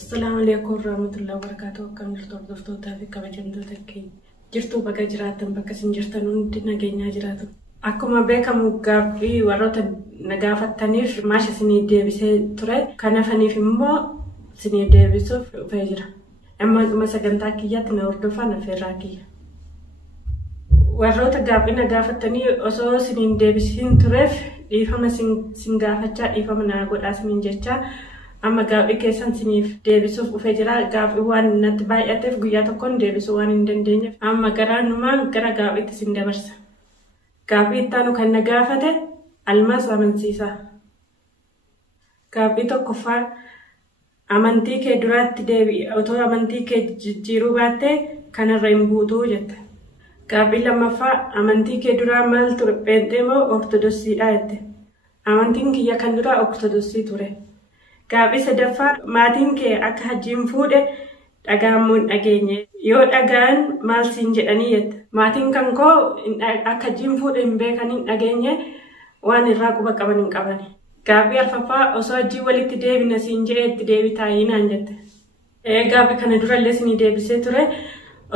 السلام عليكم ورحمة الله وبركاته. كم جرتوا دفتوا تافي كم جندوا تكين جرتوا بقى جراتم بقى سنجرتنون دنا جينا جراتم. أكو ما بيك مقابي وروت نجافة تنيف ماشي سنيدي بس ترى كنا فني في مو سنيدي بس فجرة. أما سكنتا كيات نوردفنا في راكية. وروت جابي نجافة تني أصو سنيدي بس ترى إيفهم سنجافة جا إيفهم ناقول أسمين جتا. أما قابي كيسان سنيف ديبسوف وفجرا قابي وان نتباي أتف قياتا كون ديبسو وان اندندين أما قران نمان قرا قابي تسين دبرس قابي تانو كان نقافته الماس ومن سيسا قابي تو كفا أمانتي كي درات ديبي أو تو أمانتي كي جيرو باتي كان الريمبوتو جت قابي لما فا أمانتي كي درا مال تربينتمو أرتدوسي آيت أمانتين كي يكن درا أرتدوسي توري Gaabii sadaffaa maatiin kee akka hajjiin fuudhe dhagaamuun dhageenye yoo dhagaan maal siin jedhanii jette maatiin kan koo akka hajjiin fuudhe hin beekanii dhageenye waan irraa quba qaban hin qabani. Gaabii arfaffaa osoo hajjii walitti deebina siin jedhee itti deebitaayinaan jette. Gaabii kana durallee siin deebisee ture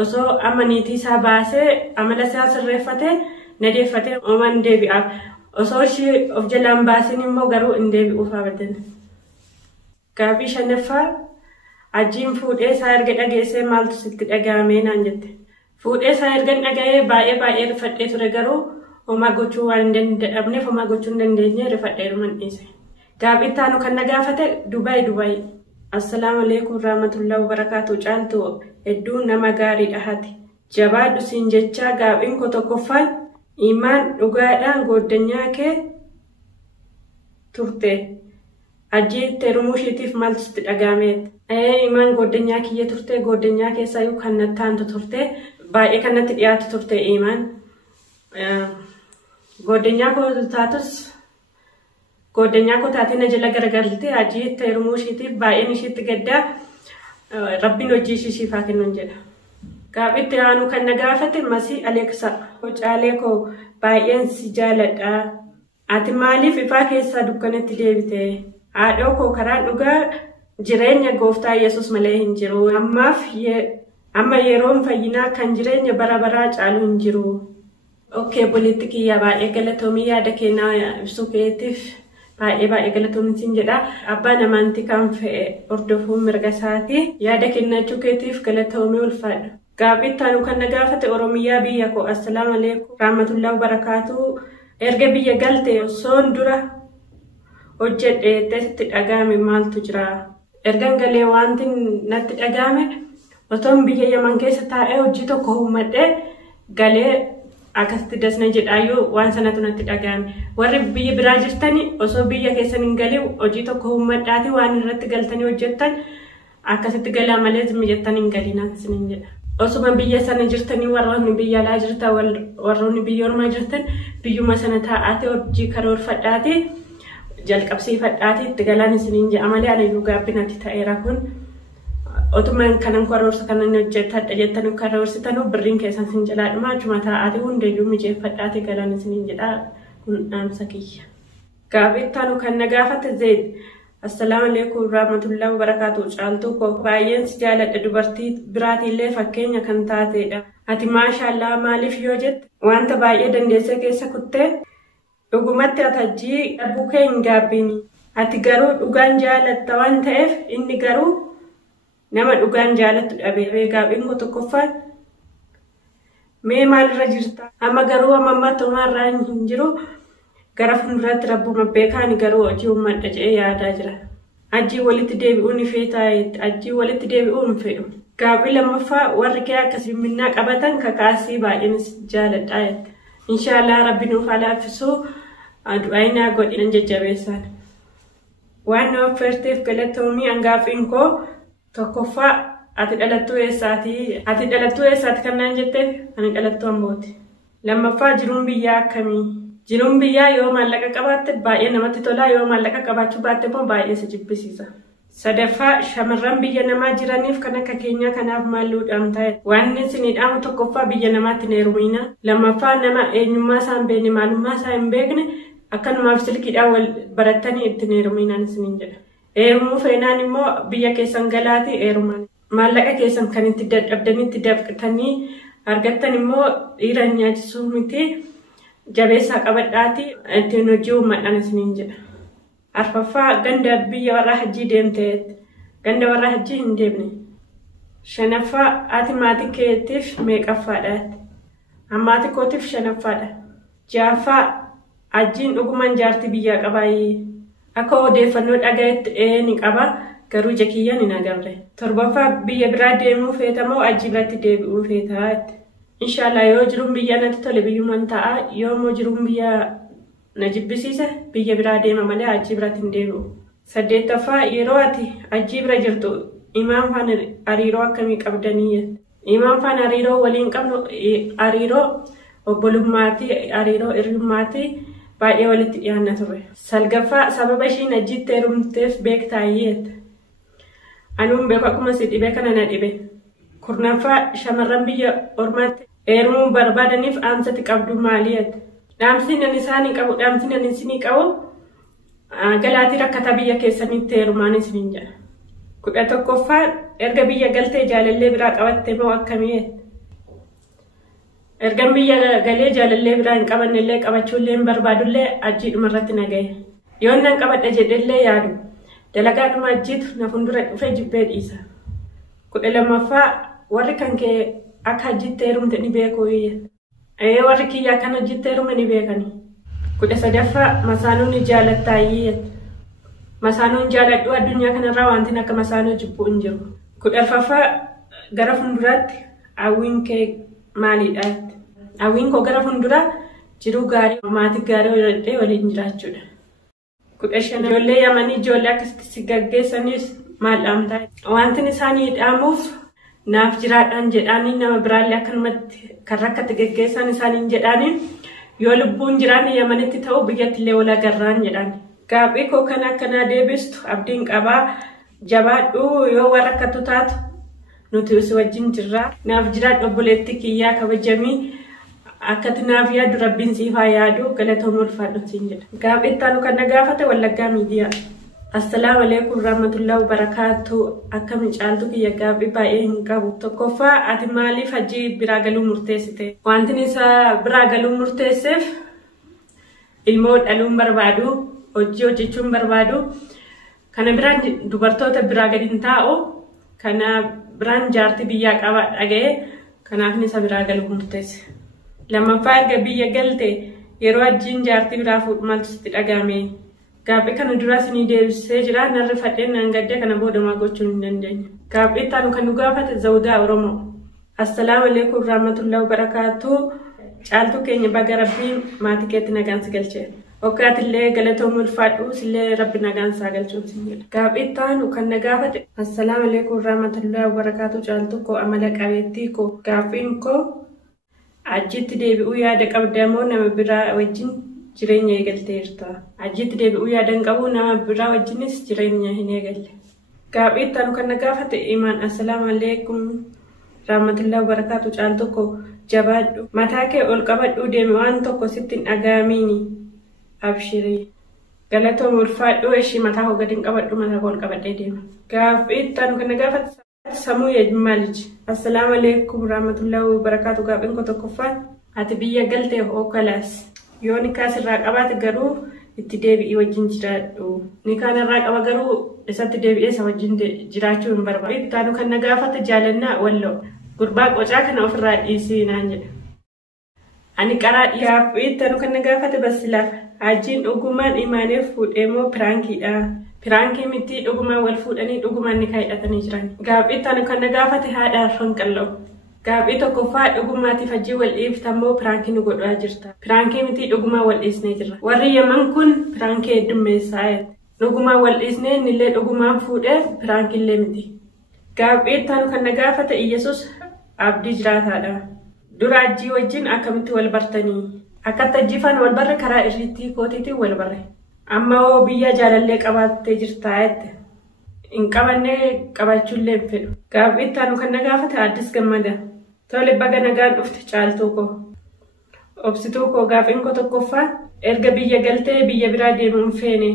osoo amma niitii isaa baasee amala isaa sirreeffatee nadeeffatee ooman deebi'aaf osoo ishee of jalaan baasin immoo garuu hin deebi'uuf abadan. Gaabii shanaffaa hajjiin fuudhee isaa erga dhageessee maaltu sitti dhaga'amee naan jette. Fuudhee isaa erga dhaga'ee baay'ee rifadhee ture garuu homaa gochuu waan hin danda'amneef homaa gochuu hin dandeenye rifadhee dhuman dhiise. Gaabii taanu kan na gaafate Dubaay. Assalaamu alaikum warahmatullahi wabarakatuh. Caaltu hedduu nama gaariidha hati. Jabaadhu siin jechaa gaabiin koo tokkoffaan imaan dhugaadhaan gooddanyaa kee turte. Ajjii terumuushiitiif maaltu sitti dhaga'ameet. Imaan gooddanyaa kiyya turte gooddanyaa keessaa yoo kan natti aantu turte baay'ee kan natti dhiyaatu turte imaan. Gooddanyaa koo taatus gooddanyaa koo taatee na jala garagalte ajjii terumuushiitiif baay'een ishiitti gaddaa rabbiin hojii ishiifaa kennuun jedha. Gaabiitti aanu kan na gaafate Masii Aleeksaa. Caalee koo baay'een si jaaladha. Ati maaliif ifaa keessaa dukkanatti deebite? Haadhoo koo karaa dhugaa jireenya gooftaa Yesuus malee hin jiru. Amma yeroon fayyinaa kan jireenya bara baraa caalu hin jiru. Okkee bulitti kiyya baay'ee galatoomii yaada kennaa ibsuu keetiif baay'ee galatoomii siin jedha. Abbaan amantii kan fe'e hordofuun mirga isaati. Yaada kennachuu keetiif galatoomii ulfaadha. Gaabii taanu kan na gaafate Oromiyaa biyya koo. Assalaamu alaikum rahmatullahi wabarakatuh. Erga biyya galte osoon dura hojjedhee itti dhaga'ame maaltu jira? Ergan galee wanti natti dhaga'ame otoon biyya Yaman keessa taa'ee hojii tokko uummadhee galee akkasitti dasna jedhaayyuu waan sanatu natti dhaga'ame. Warri biyya biraa jirtanii osoo biyya keessan hin galii hojii tokko uummadhaati waan irratti galtanii hojjettan akkasitti galaa malee zimmi jettan hin galiinaan isiniin jedha. Osuma biyya sana jirtanii warroonni biyya alaa jirtan warroonni biyya ormaa jirtan biyyuma sana taa'aatee hojii karoorfadhaati. Jalqabsiifadhaati itti galaan isiniin jedha malee anayyuu gaabbinatti ta'eera kun otumaan kanan karoorsa kanan hojjetadha jettanii karoorsitanu birriin keessan sin jalaadhuma achuma taa'aati hundayyuu mijeeffadhaati galaan isiniin jedha kun dhaamsa kiyya. Gaabii taanu kan na gaafate Zeed. Assalaamu alaikum warahmatullahi wabarakatuh. Caaltuu koo baay'een si jaaladha dubartii biraatiillee fakkeenya kan taatedha. Ati maashaallah maaliif yoo jette wanta baay'ee dandeessee keessa kuttee dhugumatti atajjii dhabuu kee hin gaabbini. Ati garuu dhugaan jaalatta waan ta'eef inni garuu nama dhugaan jaalattu dhabee. Gaabiin koo tokkoffaan mee maalirra jirta? Amma garuu amma tumaarraa hin jiru gara fuulduraatti rabbuma beekaani garuu hojii uummadha jedhee yaadaa jira. Ajjii walitti deebi'uun feetaayetti ajjii walitti deebi'uun fedhu. Gaabii lammaffaa warri kee akkasii minnaa qabatan kakaasii baay'eenis jaaladhaa jette. Inshallah rabbiin nuuf alaafisuu du'aayinaa godhinan jajjabeessaan. Waan nama feerteef galatoomii hangaafiin koo tokkoffaa ati dhalattuu eessaati? Ati dhalattuu eessaati kan naan jetteef ani dhalattuu Ambooti. Lammaffaa jiruun biyyaa akkamii? Jiruun biyyaa yoo maallaqa qabaatte baay'ee namatti tola yoo maallaqa qabaachuu baatte immoo baay'ee si jibbisiisa. Sadaffaa shamarran biyya namaa jiraniif kan akka keenyaa kanaaf maalluudhaan ta'e waan isin dhaamu tokkoffaa biyya namaatti hin heerumiina. Lammaffaa nama eenyummaa isaa hin beekne maalummaa isaa hin beekne akkanumaaf silkiidhaan wal barattanii itti hin heerumiinaan isiniin jedha. Eerumuu feenaan immoo biyya keessan galaati eerumaan. Maallaqa keessan kan itti dadhabdanii itti dafqatanii argattan immoo dhiira nyaachisuu miti jabeessaa qabadhaati ittiin hojii uummadhaan isiniin jedha. Arfaffaa ganda biyya warra hajjii deemteet ganda warra hajjii hin deemne. Shanaffaa ati maatii keetiif meeqaffaadhaati. Ammaati kootiif shanaffaadha. Jaaffaa hajjiin dhugumaan jaartii biyyaa qabaayee. Akka odeeffannoo dhagayetti ni qaba garuu jakiyyaan hin agarre. Torbaffaa biyya biraa deemuu feeta moo hajjii biratti deebi'uu feetaatti. Inshaallah yoo jiruun biyya natti tole biyyumaan ta'a yoo immoo jiruun biyya na jibbisiise biyya biraa deema malee hajjii biratti hin deebi'u. Saddeettaffaa yeroo ati hajjii bira jirtu imaan faan hariiroo akkamii qabdanii? Imaan faan hariiroo waliin qabnu hariiroo obbolummaati hariiroo hiriyummaati. Baay'ee walitti dhiyaanna ture. Salgaffaa sababa ishiin hajjiitti heerumteef beektaayeet. Anuun beeku akkuma si dhibe kana na dhibe. Kurnaffaa shamarran biyya ormaatti heerumuu barbaadaniif dhaamsatti qabdu maaliyeet? Dhaamsiin ani isaanii qabu dhaamsiin ani isinii qabu galaatii rakkata biyya keessanitti heerumaan isiniin jedha. 11ffaa erga biyya galtee jaalallee biraa qabatte moo akkamiyeet? Ergan biyya galee jaalallee biraa hin qabannellee qabachuullee hin barbaadullee hajjiidhuma irratti nagaye. Yoo nan qabadha jedhellee yaadu dalagaadhuma hajjiitu na fuuldura dhufee jibbee dhiisa. 12ffaa warri kan kee akka hajjiitti heerumte ni beekuu. Warri kiyya kan hajjiitti heerume ni beekani. 13ffaa masaanuun ni jaalattaayyee. Masaanuun jaaladhu addunyaa kanarraa wanti akka masaanuu jibbuu hin jiru. 14ffaa gara fuulduraatti hawwiin kee maalidha? Hawwiin koo gara fuulduraa jiruu gaarii maatii gaarii hojjetee waliin jiraachuudha. 15 ijoollee yamanii ijoollee akkasitti si gaggeessanis maal dhaamtaa? Wanti isaanii dhaamuuf naaf jiraadhaan jedhaanii nama biraallee akkanumatti kan rakkatti gaggeessan isaaniin jedhaanii yoo lubbuun jiraanne yamanitti ta'u biyyattillee wal agarraan jedhaan. Gaaffii koo kan akkanaa deebistu abdiin qabaa jabaadhu yoo warra akkatu taatu nuti si wajjin jirra. Naaf jiraadhu obboleetti kiyyaa kabajamii akkati naaf yaadu rabbiin siif haa yaadu galatoomuu ulfaadhu siin jedha. Gaaffii itti aanu kan na gaafate Wallaggaa Miidiyaa. Assalaamu alaikum warahmatullahi wabarakatuh. Akkami caaltu kiyya gaaffii baay'ee hin qabu. Tokkoffaa ati maaliif hajjii biraa galuu murteessite? Wanti isa biraa galuu murteesseef ilmoo dhaluun barbaadu, hojii hojjechuun barbaadu. Kana biraan dubartoota biraa gadi hin taa'u. Kana biraan jaartii biyyaa qaba dhaga'ee kanaaf isa biraa galuu murteesse. Lammaffaa erga biyya galte yeroo hajjiin jaartii biraa fuudhu maaltu sitti dhagahame? Gaaffii kana duraa isinii deebisee jira narri fadheen nan gaddee kana boodamaa gochuun hin dandeenye. Gaaffii itti aanu kan nu gaafate Zawudaa Oromoo. Assalaamu alaikum warahmatullahi wabarakatuh. Caaltuu keenya baga rabbiin maatii keetti nagaan si galchee. Okkaatillee galatoomuu ulfaadhu sillee rabbi nagaan isaa galchuun siin jedha. Gaaffii itti aanu kan na gaafate Assalaamu alaikum warahmatullahi wabarakatuh. Caaltuu koo amala qabeettii koo gaaffiin koo hajjiitti deebi'uu yaada qabdamoo nama biraa wajjin jireenya eegalteerta. Hajjiitti deebi'uu yaadan qabu nama biraa wajjinis jireenya hin eegalle. Gaaffii itti aanu kan na gaafate Imaan. Assalaamu alaikum warahmatullahi wabarakatuh. Caaltuu koo jabaadhu mataa kee ol qabadhu deemi waan tokko sitti hin dhagahamiini. Abshirii galatoomuu ulfaadhu ishii mataa koo gadi hin qabadhu mataa koo ol qabadhee deema. Gaaffii itti aanu kan na gaafate Samuu Yajmaaliji. Assalaamu alaikum warahmatullahi wabarakatuh. Gaaffiin koo tokkoffaan ati biyya galtee hookalaas yoo nikaa sirraa qabaate garuu itti deebi'ii wajjin jiraadhu. Nikaan irraa qaba garuu isatti deebi'ee isa wajjin jiraachuu hin barbaadu. Itti aanu kan na gaafate Jaalannaa Walloo. Gurbaa qocaa kana ofirraa dhiisii naan jedha. Ani qaraa dhiyaaf itti aanu kan na gaafate Basilaaf. Hajjiin dhugumaan imaaneef fuudhee moo piraankiidha? Piraankii miti dhugumaan wal fuudhanii dhugumaan nikaa hidhatanii jiran. Gaaffii itti aanu kan na gaafate Haadha Fanqalloo. Gaaffii tokkoffaa dhugumaatiif hajjii wal dhiiftan moo piraankii nu godhaa jirta? Piraankii miti dhugumaan wal dhiisnee jirra. Warri Yaman kun piraankii heddummeessaa dhugumaan wal dhiisnee innillee dhugumaan fuudhee piraankiillee miti. Gaaffii itti aanu kan na gaafate Iyyasuus Abdii Jiraataadha. Dura hajjii wajjin akkamitti wal bartanii? Akkatti hajjiifaan wal barre karaa irriitti kootiitiin wal barre. Amma hoo biyya jaalallee qabaattee jirtaa jette. Hin qabannee qabachuullee hin fedhu. Gaaffii itti aanu kan na gaafate Addis Gammada. Tole baga nagaan dhufte caaltuu koo. Obsituu koo gaaffiin koo tokkoffaa erga biyya galtee biyya biraa deemuu hin feene.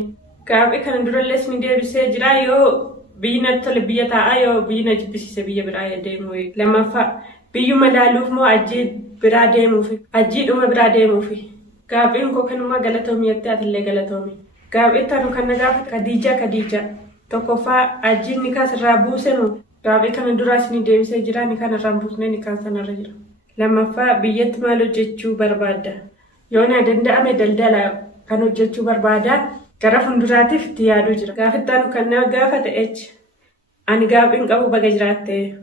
Gaaffii kana durallees ni deebisee jira yoo biyyi tole biyya taa'aa yoo biyyi jibbisiise biyya biraa deemuu. Lammaffaa biyyuma ilaaluuf moo ajjii biraa deemuufi ajjiidhuma biraa deemuufi. Gaaffiin koo kanuma galatoomii jettee atillee galatoomi. Gaaffii tanu kan na gaafate Khadija tokkoffaa ajjiin ni kaasirraa buuse moo? Gaaffii kana duraas ni deebisee jira ni kanarraa buusnee ni kaasirra jira. Lammaffaa biyyatti maal hojjechuu barbaadda? Yoo na danda'ame daldala kan hojjechuu barbaada. Gara fuulduraatiif itti yaaduu jira. Gaaffiin kan na gaafate ani gaaffiin qabu baga jiraatte.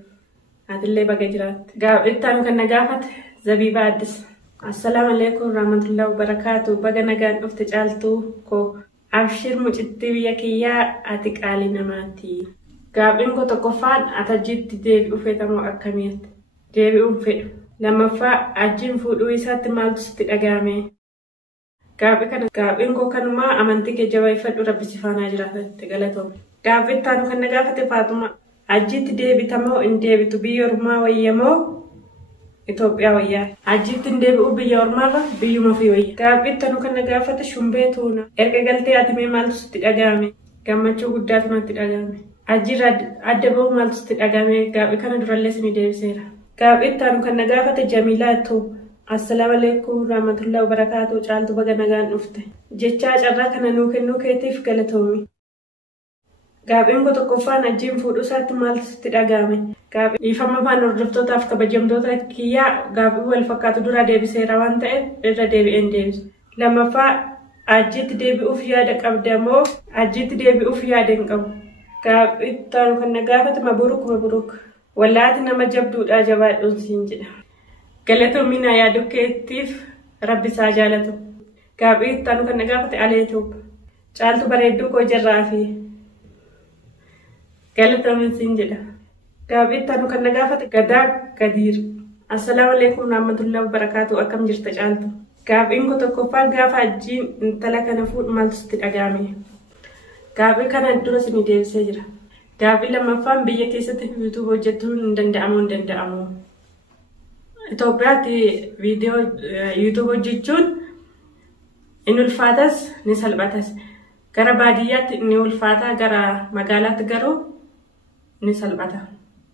Atillee baga jiraatte. Gaaffiin kan na gaafate Zabiba Addis. Assalaamu alaikum warahmatullahi wabarakatuh. Baga nagaan dhufte caaltuu koo. Abshir mucitti biyya kiyyaa ati qaalii namaati. Gaaffiin koo tokkoffaan ati ajjiitti deebi'uu feetamoo akkamiitti? Deebi'uun fedhu. Lammaffaa ajjiin fuudhuu isaatti maaltu sitti dhagahame? Gaaffiin koo kanumaa amantii kee jabeeffadhu Rabbi si faana jiraate galatoome. Gaaffiin kan na gaafate Faatuma ajjiitti deebitamoo hin deebitu biyya ormaa wayyamoo Itoophiyaa wayyaa? Ajjiitti hin deebi'u biyya ormaarra biyyuma ofii wayya. Gaaffiin kan na gaafate Shumbee Tuuna. Erga galtee ati mee maaltu sitti dhagahame? Gammachuu guddaatu natti dhagahame. Ajjiirra adda ba'u maaltu sitti dhagahame? Gaaffii kana durallees ni deebiseera. Gaaffiin kan na gaafate Jamiilaa Tuuba. Assalaamu alaikum warahmatullahi wabarakatuh. Caaltuu baga nagaan dhufte. Jechaa carraa kana nuu kennuu keetiif galatoomi. Gaaffiin koo tokkoffaan ajjiin fuudhuu isaatti maaltu sitti dhagahame? Gaaffii dhiifama afaan hordoftootaaf kabajamtoota kiyyaa gaaffii wal fakkaatu dura deebiseera waan ta'eef irra deebi'een deebisu. Lammaffaa ajjiitti deebi'uuf yaada qabda moo ajjiitti deebi'uuf yaada hin qabu? Gaaffiin kan na gaafate Mabruuk. Wallaati nama jabduudha jabaadhuun siin jedha. Galatoomina yaaduu keetiif Rabbi isaa jaalatu. Gaaffiin kan na gaafate Aleetuub. Caaltuu bareedduu koo jarraa fi galatoomin siin jedha. Gaaffiin kan na gaafate Gadaa Gadiir. Assalaamu alaikum warahmatullahi wabarakatuh. Akkam jirta caaltu? Gaaffiin koo tokkoffaa gaafa ajjiin intala kana fuudhu maaltu sitti dhagahame? Gaaffii kana dura ni deebisee jira. Gaaffii lammaffaan biyya keessatti YouTube hojjechuun hin danda'amu. Itoophiyaatti viidiyoo YouTube hojjechuun inni ulfaatas ni salphatas. Gara baadiyyaatti ni ulfaata, gara magaalaatti garuu ni salphata.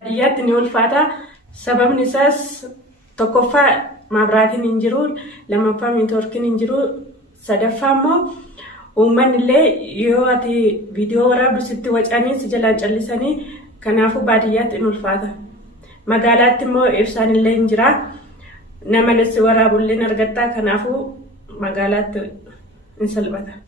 Baadiyyaatti ni ulfaata. Sababni isaas tokkoffaa maabiraatiin hin jiru, lammaffaa neetwoorkiin hin jiru, sadaffaa immoo uummanni illee yoo ati viidiyoo waraabdu sitti wacanii si jalaan callisanii kanaafuu baadiyyaatti ni ulfaata. Magaalaatti immoo ibsaan illee hin jira. Nama lessi waraabullee argatta kanaafuu magaalaatti ni salphata.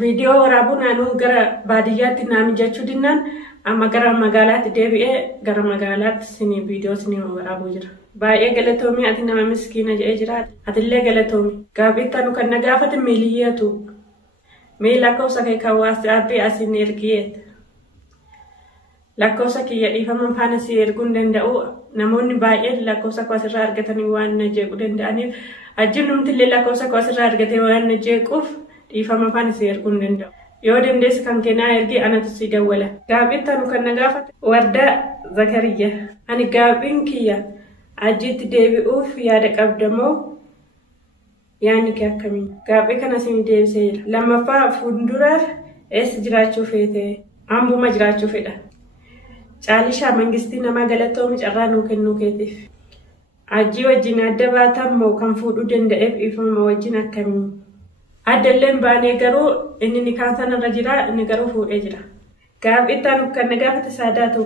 Viidiyoo waraabuu naannoo gara baadiyyaatti naami jechuu dinnaan amma gara magaalaatti deebi'ee gara magaalaatti sini viidiyoo sini waraabuu jira. Baay'ee galatoomii ati nama miskiina jedhee jira. Atillee galatoomii. Gaaffiin kan na gaafate Miiliyyatu. Mee lakkoofsa kee kan WhatsApp asin ergiyeet. Lakkoofsa kiyya dhiifama faana si erguu hin danda'u. Namoonni baay'een lakkoofsa koo asirraa argatanii waan na jeequu danda'aniif ajjiin numtillee lakkoofsa koo asirraa argatee waan na jeequuf dhiifama faana si erguu hin danda'u. Yoo dandeessi kan kennaa ergi anatu si dawwala. Gaaffiin kan na gaafate Wardaa Zakariyaa. Ani gaaffiin kiyya ajjiitti deebi'uuf yaada qabda moo yaani kee akkamii? Gaaffii kana siin deebisee jira. Lammaffaa fuulduraaf eessa jiraachuu feete? Ambuma jiraachuu fedha. Caalishaa mangistii namaa galatoomi carraa nuu kennuu keetiif. Ajjii wajjin adda baatan moo kan fuudhuu danda'eef dhiifama wajjin akkamii? Addalleen baanee garuu inni ni kaansanarra jira, inni garuu fuudhee jira. Gaaffii kan na gaafate Saadaatu.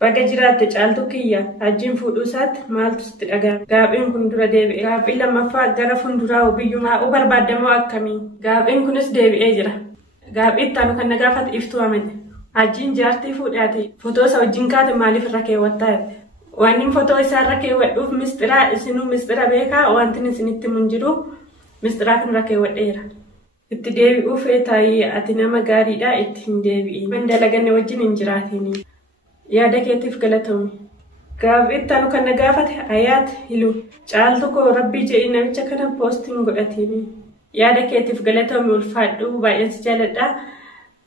Baga jiraatte caaltuu kiyya ajjiin fuudhuu isaatti maaltu sitti dhagahame? Gaaffiin kun dura deebi'e. Gaaffii lammaffaa gara fuulduraa biyyumaa barbaadamoo akkamii? Gaaffiin kunis deebi'ee jira. Gaaffii kan na gaafate Iftuu Amete. Ajjiin jaartii fuudhaati. Fotoo isa wajjin kaate maaliif irra keewwattaa? Waan fotoo isaa irra keewwadhuuf mistiraa isinuu mistira beekaa wanti isinitti mun jiru mistiraa kan irra keewwadheera. Itti deebi'uu feetaayii ati nama gaariidhaa itti hin deebi'in. Man dalaganne wajjin hin jiraatiin. Yaada keetiif galatoomi. Gaaffii kan na gaafate Ayaat Hiluu. Caaltuu koo Rabbii jedhii namicha kana poostiin godhatiin. Yaada keetiif galatoomi ulfaadhu baay'een si jaaladha.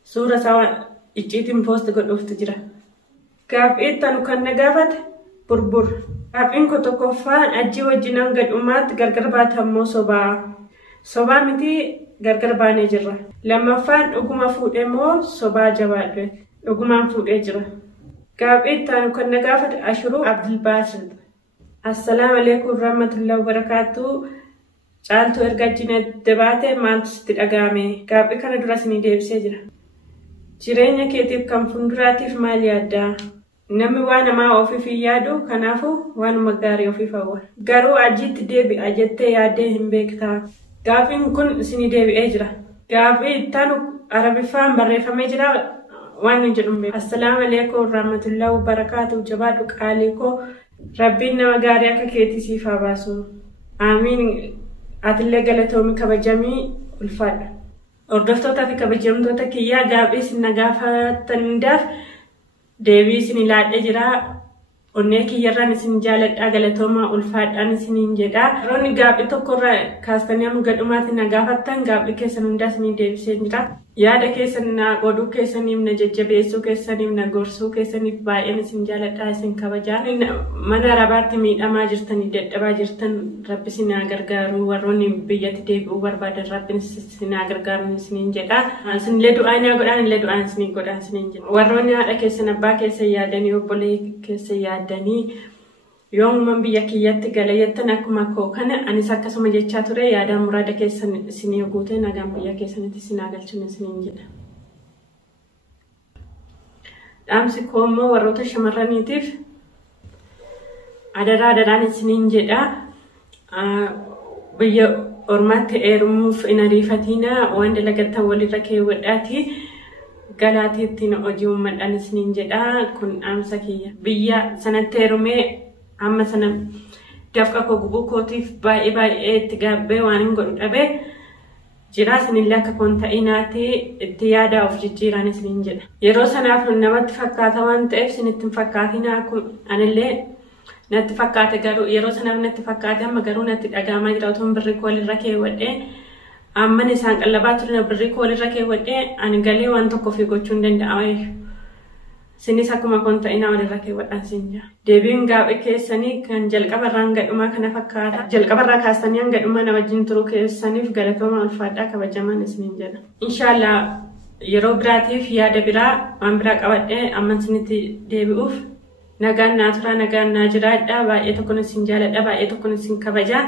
Suura isaa icciitiin poost godhuuftu jira. Gaaffii kan na gaafate Burbur. Gaaffiin koo tokkoffaan ajjii wajjin hanga dhumaatti gargar baatamoo sobaa. Sobaa miti gargar baanee jirra. Lammaffaan dhuguma fuudhee moo sobaa jabaadhe dhugumaan fuudhee jira. Gaaffii ittaanu kan na gaafate Ashuruu Abdulbaasit. Assalaamu alaykum warahmatullahi wabarakatuh. Caaltuu erga jina debaatee maaltu sitti dhagahame? Gaaffii kana dura isinii deebisee jira. Jireenya keetiif kan fuulduraatiif maal yaadda? Namni waan namaa ofiif yaadu kanaafuu waanuma gaarii ofiif hawwa. Garuu ajiitti deebi'a jettee yaaddee hin beektaa? Gaaffiin kun isinii deebi'ee jira. Gaaffii ittaanu Arabiffaan barreeffamee jira. Waan jedhuun beeku. Assalaamu alaykum warahmatullahi wabarakatuh. Jabaadhu qaalii koo Rabbiin nama gaarii akka keetii siif haa baasu. Amiin. Atillee galatoomii kabajamii ulfaadha. Hordoftootaa fi kabajamtoota kiyyaa gaaffii isin gaafatanidhaaf deebii isin laadhee jira. Onnee kiyyarraan isin jaaladhaa galatoomaa ulfaadhaan isiniin jedha. Roonni gaaffii tokkorra kaastanii amma gadhumaatti na gaafattan gaaffii keessan hundaa isinii deebisee jira. Yaada keessan na godhuu keessaniif na jajjabeessuu keessaniif na gorsuu keessaniif baay'een isin jaaladhaa isin kabajaa. Mana Arabaatti miidhamaa jirtanii dadhabaa jirtan Rabbi isin haa gargaaru. Warroonni biyyatti deebi'uu barbaadan Rabbi isin haa gargaaru isiniin jedha. Isinillee du'aa naa godhaan illee du'aan isinii godhaan isiniin jedha. Warroonni haadha keessan abbaa keessan yaadanii obbolee keessan yaadanii yoomman biyya kiyyatti galayettan akkuma koo kana anis akkasuma jechaa ture yaada muraada keessan isinii guutee nagaan biyya keessanitti isin haa galchuun isiniin jedha. Dhaamsi koo immoo warroota shamarraniitiif adaraan isiniin jedha. Biyya ormaatti heerumuuf hin ariifatina waan dalagattan walirra keewwadhaati. Galaatiitti hojii uummadhaan isiniin jedha. Kun dhaamsa kiyya. Biyya sanatti heerumee amma sana dafqa koo gubuu kootiif baay'ee itti gaabbee waan hin godhu dhabee jira. Isinillee akka kun ta'inaati itti yaada of jijjiiraan isiniin jedha. Yeroo sanaaf namatti fakkaata waan ta'eef isinitti hin fakkaatina. Anillee natti fakkaate garuu yeroo sanaaf natti fakkaate amma garuu natti dhagahamaa jira. Otoon birrii koo walirra keewwadhee amman isaan qallabaa ture birrii koo walirra keewwadhee ani galee waan tokko fi gochuu hin danda'amu. Sinis akkuma kun ta'ina walirra keewwadhaan siin jira. Deebiin gaaffii keessanii kan jalqabarraan gadhumaa kana fakkaata. Jalqabarraa kaastanii hanga dhumaa na wajjin turuu keessaniif galatooma ulfaadhaa kabajamaan isiniin jedha. Inshaallah yeroo biraatiif yaada biraa waan biraa qabadhee amman isinitti deebi'uuf nagaan naa turaa nagaan naa jiraadhaa. Baay'ee tokkoon isin jaaladha baay'ee tokkoon isin kabajaa.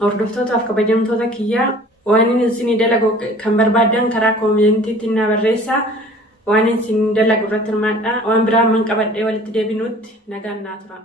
Hordoftootaaf kabajamtoota kiyyaa waan isin dalagu kan barbaadan karaa koomentiitti na barreessaa. Waan isin dalagu irratti hirmaadhaa. Waan biraa man qabadhee walitti deebinuutti nagaan naa turaa.